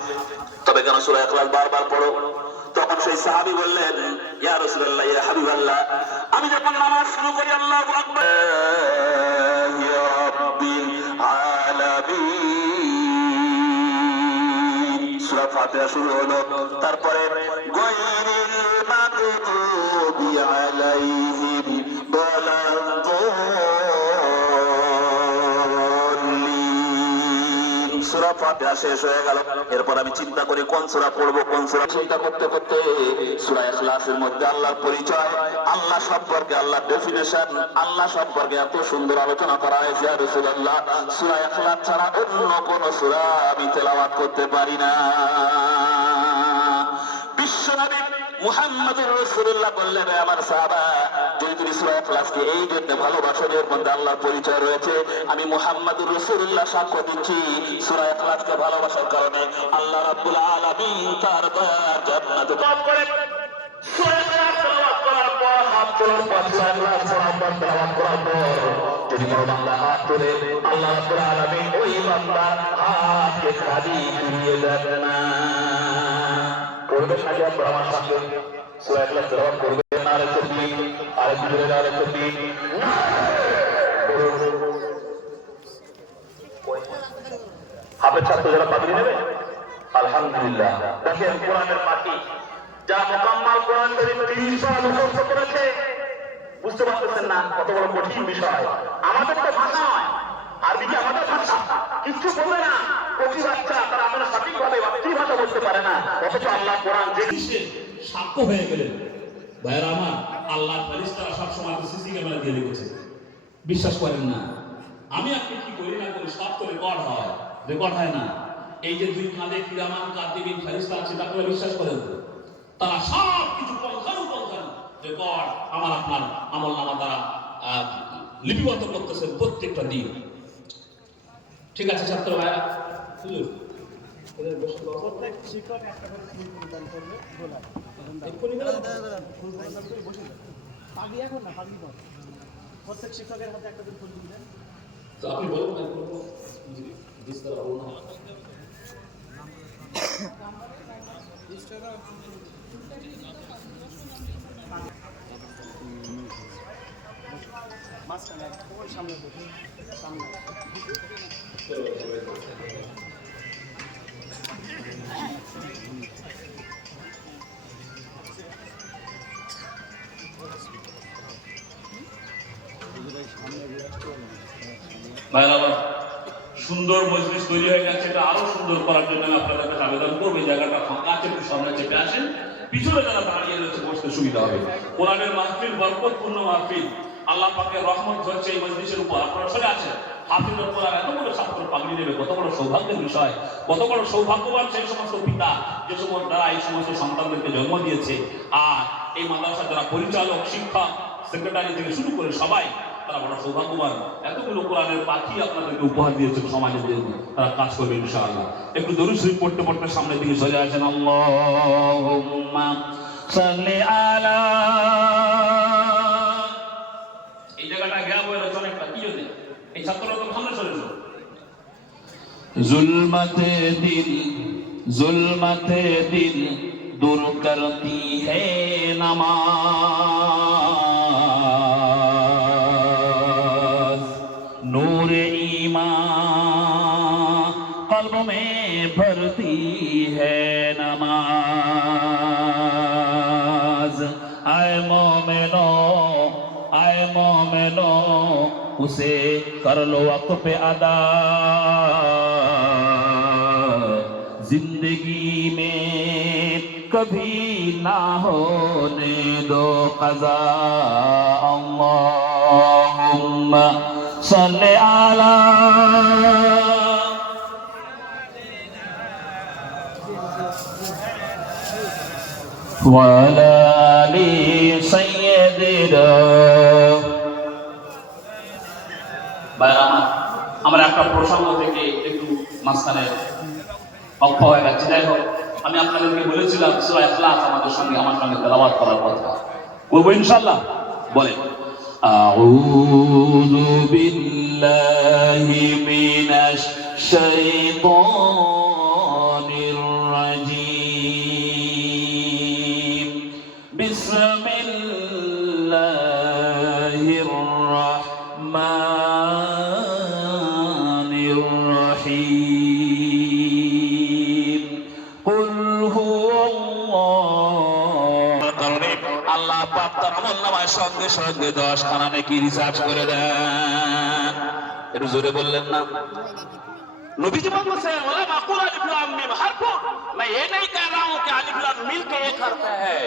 তবে কেন সূরা ইখলাস বারবার পড়ো? তখন সেই সাহাবী বললেন, ইয়া রাসূলুল্লাহ, ইয়া হাবিবাল্লাহ, আমি যখন নামাজ শুরু করি আল্লাহু আকবার ইয়া রাব্বিল আলামিন, সূরা ফাতিহা শুরু হলো, তারপরে গায়রিল মাগদুবি আলাইহিম ওয়ালাদ-দাল্লিন, সূরা ফাতিহা শেষ হয়ে গেল। এরপর আমি চিন্তা করি কোন সূরা পড়বো, কোন সূরা। চিন্তা করতে করতে সূরা ইখলাসের মধ্যে আল্লাহর পরিচয়, আল্লাহ সম্পর্কে, আল্লাহর ডেফিনেশন, আল্লাহ সম্পর্কে এত সুন্দর আলোচনা করা হয়েছে। ইয়া রাসূলুল্লাহ, সূরা ইখলাস ছাড়া অন্য কোন সূরা আমি তেলাওয়াত করতে পারি না। বিশ্বনবী মুহাম্মদুর রাসূলুল্লাহ বললেন, আমার সাহাবা, যদি তুমি সূরা ইখলাসকে এই জন্য ভালোবাসো যে এর মধ্যে আল্লাহর পরিচয় রয়েছে, আমি মুহাম্মদুর রাসূলুল্লাহ সাক্ষ্য দিচ্ছি, সূরা ইখলাসকে ভালোবাসার কারণে আল্লাহ রাব্বুল আলামিন তার দয়ার জান্নাতে দান করেন। সূরা ইখলাস তেলাওয়াত করার পর, হাত তোলার পর, সূরা ইখলাস তেলাওয়াত করার পর যদি কোনো বান্দা হাত তোলে, আল্লাহ রাব্বুল আলামিন ওই বান্দার হাতকে খালি ফিরিয়ে দেন না। করবে সাথে আপনারা আমার সাথে সূরা ইখলাস তেলাওয়াত করবে। নারে তাকবীর, আরেকটু জোরে নারে তাকবীর। হাফেজ ছাত্র যারা পাগড়ি নেবে, আলহামদুলিল্লাহ। দেখেন কোরআনের পাখি যা মুকাম্মাল কোরআন শরীফ 3 সাল মুখস্থ করেছে, বুঝতে পারতেছেন না কত বড় কঠিন বিষয়। আমাদের তো ভাষা নয়, আরবি কি আমাদের ভাষা? কিছু বলবে না, কচি বাচ্চা তারা আমরা সঠিকভাবে মাতৃভাষা বলতে পারে না, অথচ আল্লাহ কোরআন যে সাক্ষ্য হয়ে গেলেন। ভাইরা আমার, আল্লাহ ফেরেশতারা সবসময় সিসি ক্যামেরা দিয়ে রেখেছে, বিশ্বাস করেন না। আমি আপনি কি করি না করি, সব তো রেকর্ড হয়, রেকর্ড হয় না? এই যে দুই কাঁধে কিরামান কাতিবিন ফেরেশতা আছে, তাকে বিশ্বাস করেন তো? তারা সব কিছু পঙ্খানুপঙ্খানু রেকর্ড আমার আপনার আমলনামা দ্বারা লিপিবদ্ধ করতেছেন প্রত্যেকটা দিন। ঠিক আছে ছাত্র ভাইরা, প্রত্যেক শিক্ষক একটা করে ফুল প্রদান করবে, গোলাপ পাগড়ি এখন না, পাগড়ি পর প্রত্যেক শিক্ষকের হাতে একটা করে ফুল দিবেন। তো আপনি বলুন না, বিস্তার বলুন না। মাঝখানে ওই সামনে দেখুন, সামনে ভাইরা, সুন্দর মজলিস তৈরি হয়ে গেছে, এটা আরো সুন্দর করার জন্য আমি আপনাদের কাছে আবেদন করবো, এই জায়গাটা ফাঁকা আছে, একটু সামনে চেপে আসেন, পিছনে যারা দাঁড়িয়ে রয়েছে বসতে সুবিধা হবে। কোরআনের মাহফিল বরকতপূর্ণ মাহফিল, আল্লাহ পাকের রহমত হচ্ছে এই মজলিসের উপর। আপনারা সরে আছেন, হাফিজুল কোরআন এত বড় ছাত্র পাগড়ি নেবে, কত বড় সৌভাগ্যের বিষয়, কত বড় সৌভাগ্যবান সেই সমস্ত পিতা যে সমস্ত দ্বারা এই সমস্ত সন্তানদেরকে জন্ম দিয়েছে। আর এই মাদ্রাসার যারা পরিচালক, শিক্ষক, সেক্রেটারি থেকে শুরু করে সবাই, তারা বড় সৌভাগ্যবান। এতগুলো কোরআনের পাখি আপনাদেরকে উপহার দিয়েছেন সমাজের জন্য, তারা কাজ করবে ইনশাআল্লাহ। একটু দরুদ শরীফ পড়তে পড়তে সামনের দিকে চলে আসেন। আল্লাহুম্মা সাল্লি আলা, এই জায়গাটা গ্যাপ হয়ে রয়েছে অনেকটা, কি জন্য? এই ছাত্ররা তো সামনে চলে এসো। जुल्मते दिल दूर करती है नमाज, नूर ईमान कल्ब में भरती है नमाज। आए मोमिनो उसे कर लो वक्त पे अदा, जिंदगी में कभी ना होने दो क़ज़ा। अल्लाहुम्मा सल्ली अला वअला आलि सय्यिदिना। আমরা একটা প্রসঙ্গ থেকে একটু মাঝখানে অক্ষ হয়ে গেছে। যাই হোক, আমি আপনাদেরকে বলেছিলাম সূরা ইখলাস আমাদের সঙ্গে, আমার সঙ্গে তেলাওয়াত করার কথা করবো ইনশাআল্লাহ। বলেন, আউযু বিল্লাহি মিনাশ শাইতানির আমল নামায় সঙ্গে সঙ্গে 10 খানা নেকি রিসার্চ করে দেন। একটু জোরে বললেন না? नबीजी मोहम्मद से बोला माकुल अलिफ लाम मीम हर्फ, मैं ये नहीं कह रहा हूँ कि अलिफ लाम मिल के एक हर्फ है।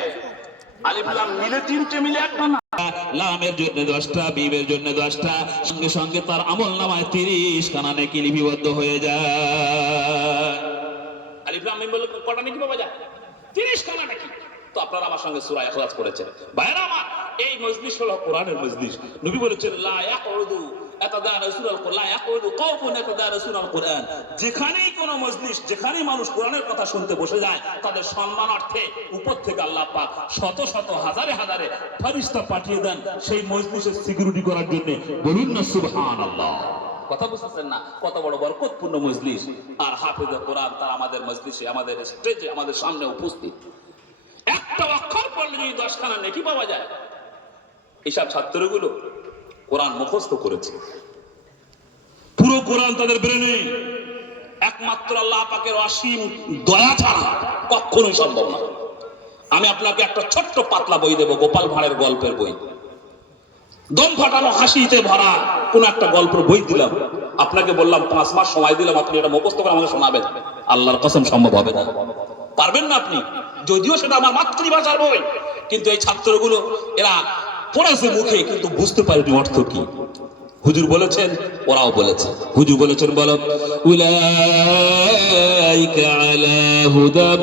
अलिफ लाम मिले 3টে মিলে একটা না। লামের জন্য 10টা, মিমের জন্য 10টা, সঙ্গে সঙ্গে তার আমল নামায় 30 খানা নেকি লিপিবদ্ধ হয়ে যায়। আলিফ লাম মিম বলে কটা নেকি পাওয়া যায়? 30 খানা নেকি। তো আপনারা আমার সঙ্গে সূরা ইখলাস পড়েছেন। ভাইরা আমার, এই মজলিস হলো কোরআনের মজলিস। নবী বলেছেন লা ইয়াকুদু আতাদারাসুল কোরআন ইয়াকুদু কওমুন আতাদারাসুল কোরআন। যেখানেই কোনো মজলিস, যেখানেই মানুষ কোরআনের কথা শুনতে বসে যায়, তাদের সম্মানার্থে উপর থেকে আল্লাহ পাক শত শত হাজারে হাজারে ফেরেশতা পাঠিয়ে দেন সেই মজলিসের সিকিউরিটি করার জন্য। বলুন না সুবহানাল্লাহ। কথা বুঝতেছেন না? কত বড় বরকতপূর্ণ মজলিস। আর হাফেজে কোরআন তার আমাদের মজলিসে, আমাদের স্টেজে, আমাদের সামনে উপস্থিত। একটা অক্ষর পড়লে যদি 10 খানা নেকি পাওয়া যায়। এইসব ছাত্রগুলো কোরআন মুখস্থ করেছে, পুরো কোরআন তাদের ব্রেনে। একমাত্র আল্লাহ পাকের অসীম দয়া ছাড়া কখনোই সম্ভব না। আমি আপনাকে একটা ছোট্ট পাতলা বই দেব, গোপাল ভাঁড়ের গল্পের বই। দম ফাটানো হাসিতে ভরা কোন একটা গল্পের বই দিলাম, আপনাকে বললাম 5 মাস সময় দিলাম, আপনি এটা মুখস্থ করে আমাকে শোনাবেন। আল্লাহর কসম সম্ভব হবে না, পারবেন না আপনি। যদিও সেটা আমার মাতৃভাষার বই, কিন্তু এই ছাত্রগুলো এরা পড়েছে মুখে, কিন্তু বুঝতে পারেনি অর্থ কি। হুজুর বলেছেন, ওরাও বলেছে। হুজুর বলেছেন, বলো উলাইকা আলা হুদাম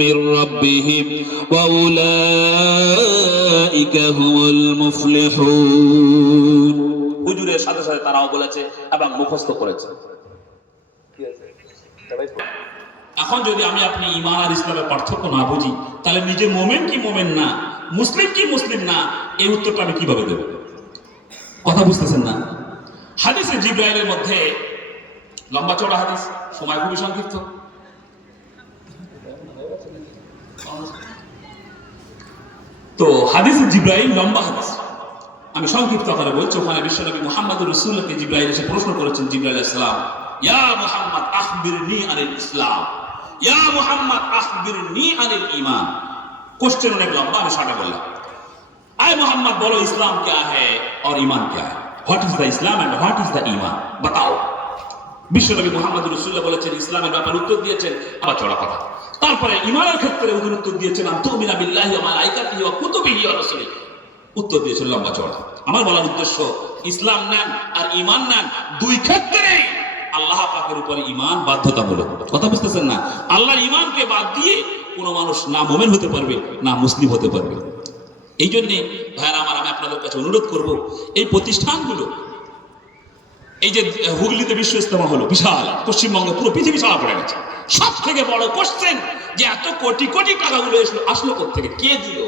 মির রাব্বিহিম ওয়া উলাইকা হুমুল মুফলিহুন। হুজুরের সাথে সাথে তারাও বলেছে এবং মুখস্থ করেছে। এখন যদি আমি আপনি ঈমান আর ইসলামের পার্থক্য না বুঝি, তাহলে নিজে মোমেন কি মোমেন না, মুসলিম কি মুসলিম না, এই উত্তরটা আমি কিভাবে দেব? কথা বুঝতেছেন না? হাদিসে জিবরাইলের মধ্যে, লম্বা চড়া হাদিস, সময় খুবই সংক্ষিপ্ত। তো হাদিসে জিবরাইল লম্বা হাদিস, আমি সংক্ষিপ্ত আকারে বলছি। ওখানে বিশ্বনবী মুহাম্মদুর রাসূলুল্লাহকে জিবরাইল এসে প্রশ্ন করেছেন। জিবরাইল আলাইহিস সালাম, ইয়া মুহাম্মদ আখবিরনি আনিল ইসলাম, ইয়া মুহাম্মদ আখবিরনি আনিল ঈমান। কোশ্চেন অনেক লম্বা, আমি শর্টে বললাম। আয় মোহাম্মদ, বলো ইসলাম क्या है और ईमान क्या है? What is the Islam and what is the iman? बताओ। বিশ্বনবী মুহাম্মদুর রাসূলুল্লাহ বলেছেন, ইসলামের ব্যাপারে উত্তর দিয়েছেন আবার চড়া কথা। তারপরে ঈমানের ক্ষেত্রে উত্তর দিয়েছেন আনতুমিনা বিল্লাহি ওয়া মালাইকাতিহি ওয়া কুতুবিহি ওয়া রাসূলিহি। উত্তর দিয়েছেন লম্বা চড়া। আমার বলার উদ্দেশ্য, ইসলাম নেন আর ঈমান নেন, দুই ক্ষেত্রেই আল্লাহ পাকের উপরে ঈমান বাধ্যতামূলক। কথা বুঝতেছেন না? আল্লাহর ঈমানকে বাদ দিয়ে কোনো মানুষ না মুমিন হতে পারবে, না মুসলিম হতে পারবে। এই জন্যে ভাইরা আমার, আমি আপনাদের কাছে অনুরোধ করব, এই প্রতিষ্ঠানগুলো, এই যে হুগলিতে বিশ্ব ইজতেমা হলো, বিশাল, পশ্চিমবঙ্গে পুরো পৃথিবী ছাড়া পড়ে গেছে। সব থেকে বড় কোশ্চেন যে এত কোটি কোটি টাকাগুলো আসলো কোত্থেকে, কে দিল?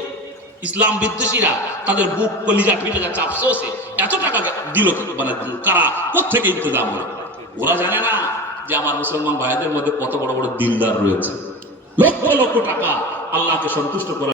ইসলাম বিদ্বেষীরা তাদের বুক কলিজা ফিরে যাচ্ছে আফসোসে, এত টাকা দিল মানে কারা, কোত্থেকে ইন্তজাম হলো? ওরা জানে না যে আমার মুসলমান ভাইদের মধ্যে কত বড় বড় দিলদার রয়েছে। লক্ষ লক্ষ টাকা আল্লাহকে সন্তুষ্ট করে